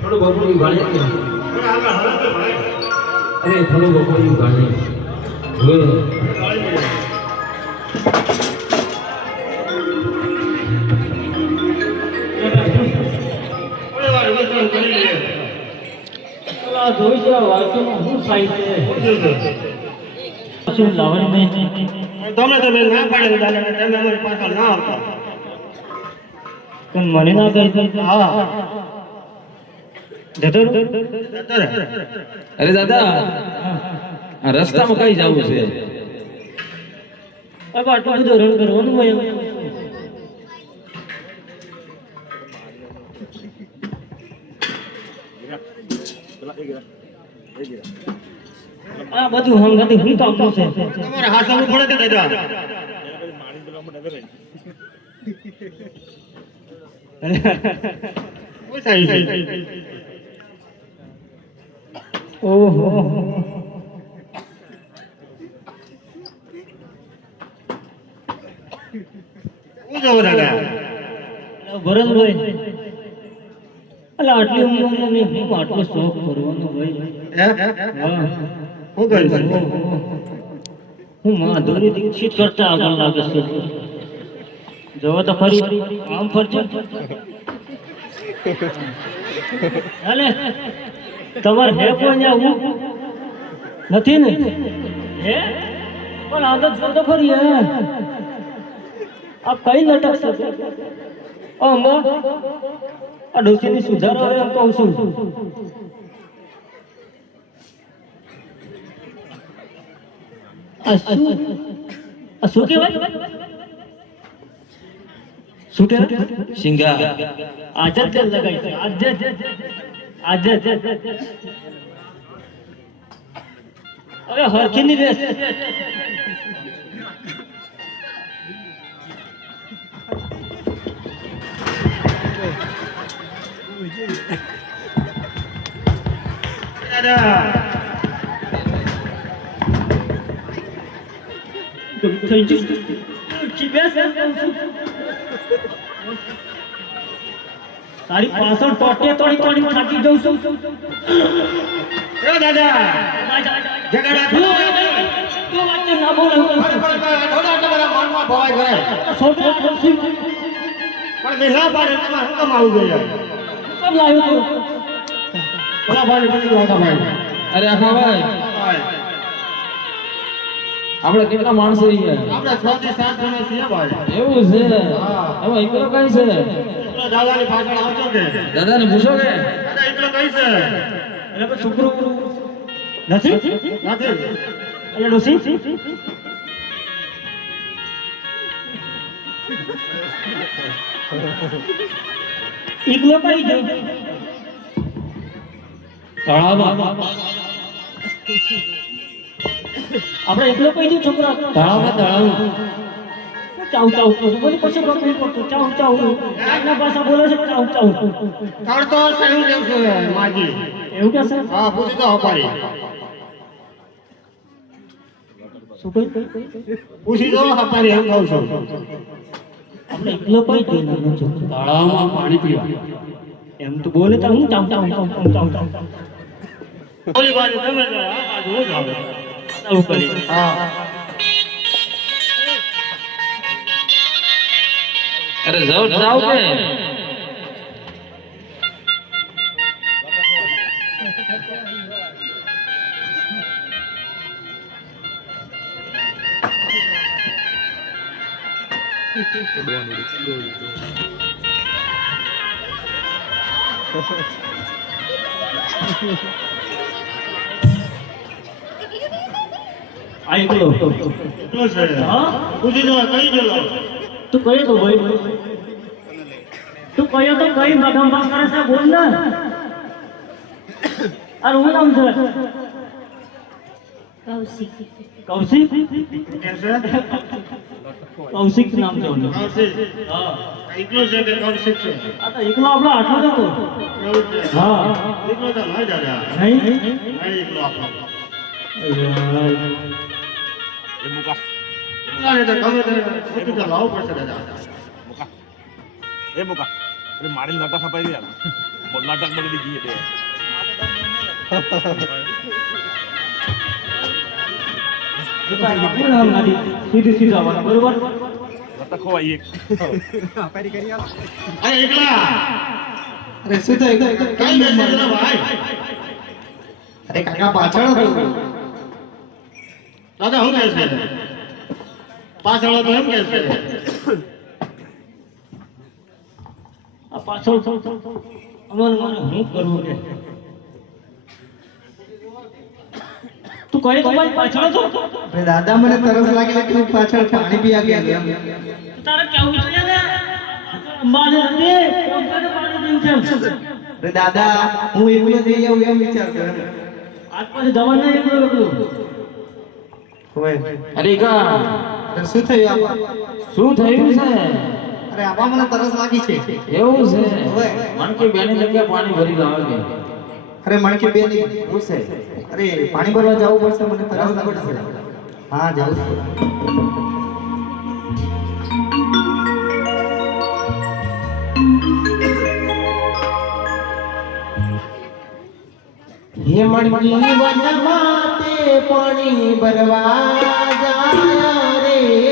થોડું બપોરી તો ભાઈ અરે થોડું બપોરી સમજો છો? શું લાવણ નહીં તમે તમે ના પાડે તમે અમારી પાછળ ના આવતા પણ મને ના કહી હા. જતો. અરે દાદા આ રસ્તામાં કઈ જવું છે? હવે આટલું બધું રન કરવાનું હોય આ બધું હંગાથી હું કામનું છે? તમારે હાથમાં પડે દાદા ઓહો. ભરતભાઈ અલા આટલી ઉંમરમાં મેં હું આટલો શોખ કરવાનો માધુરી દીક્ષિત કરતા આગળ લાગે છે. જોવો તો ફરી. આમ ફરજો. હાલે. તમારે હે પણ હું? નથી ને? હે? પણ આદત તો તો ખરી હે. આ કઈ લટક છે મો આ ડોસીની સુધારો હવે એમ કહું છું. આ શું? આ શું કહેવાય? શું કહેવાય સિંગા આજે જ લગાઈ છે આજે જ આજે જ તારી પાછળ ટોટે તોડી તોડી થાકી જઉં છું. એ દાદા જગડા રાખો. તું વાંચે ના બોલ હું થોડા તમારા મનમાં ભવાઈ કરે છોટો ખુરશી પણ મેં ના પાડે તમાર શું કામ આવું જોઈએ? કેમ લાવ્યો તું? ભલા ભાઈ લાવતા ભાઈ. અરે આખા ભાઈ, આપણે કેટલા માણસો અહીંયા? આપણે છ થી સાત જણા છીએ ભાઈ. એવું છે? હા. હવે એકલો કઈ છે? દાદાની પાછળ આવતો કે. દાદાને પૂછો કે? દાદા એકલો કઈ છે? એટલે પછી છોકરો નથી? નથી? એટલે ડોસી? એકલો કઈ ગયો? તળાવમાં. આપણે એકલો કહી દઉં છોકરા. તળાવમાં તળાવમાં ચાવ ચાવ બોલી પછી બકરી પડતું ચાવ ચાવ એના પાછા બોલે છે ચાવ ચાવ તળતો સહી જેવું છે માજી? એવું કે છે? હા પૂછી તો હપારી. શું કહ્યું? પૂછી તો હપારી એમ કહું છું. આપણે એકલો કઈ ગયો નાનો છોકરો તળાવમાં પાણી પીવા. એમ તો બોલે તો હું બાજુ તમે આ બાજુ હું જાઉં. આવું કરી હા. અરે જાવ જાવ કે. આ ગયો તો છે. હા? પૂછી જો કઈ ગયો તું કયો તો ભાઈ? તું કયો તો કઈ બગમ બગ કરે છે? બોલ ને. અરે હું નામ છે? કૌશિક. કૌશિક? કૌશિક નામ છે. કૌશિક. હા. એકલો છે કે કૌશિક છે? આ તો એકલો આપણો આટલો હતો. હા. એકલો તો નહીં દાદા નહીં? નહીં એકલો આપણો. એકલા ને તો ગમે તે પૂછી તો લાવવું પડશે દાદા એ મુકા એટલે મારી નતા ખપાઈ ગયા નાટક બગડી ગઈ એટલે જતા આપણને આમ નાડી સીધી સીધા વાળા બરોબર નાટક ખોવાય એક અરે એકલા અરે શું થયું કઈ બેસે છે ભાઈ અરે કાકા પાછળ હતો દાદા શું કહે છે? પાછળ તો એમ કહે છે. આ પાછળ અમન મને શું કરવું કે? તું કઈ તમારી પાછળ છો અરે દાદા મને તરસ લાગી કે હું પાછળ પાણી પીવા ગયા એમ. તારે કેવું છે ને અંબાને નથી કોણ પાણી પીવું છે અરે દાદા હું એકલો જઈ આવું એમ વિચારતો એમ આજ પછી જવાનું નહીં એકલું એકલું અરે કા શું થયું શું થયું છે? અરે આપા મને તરસ લાગી છે. એવું છે? મણકી બેની જગ્યા પાણી ભરી લાવે કે અરે મણકી બેની. શું છે? અરે પાણી ભરવા જવું પડશે મને તરસ લાગે છે. હા જાઉં હે મણકી વનમાં પાણી ભરવા જાય રે.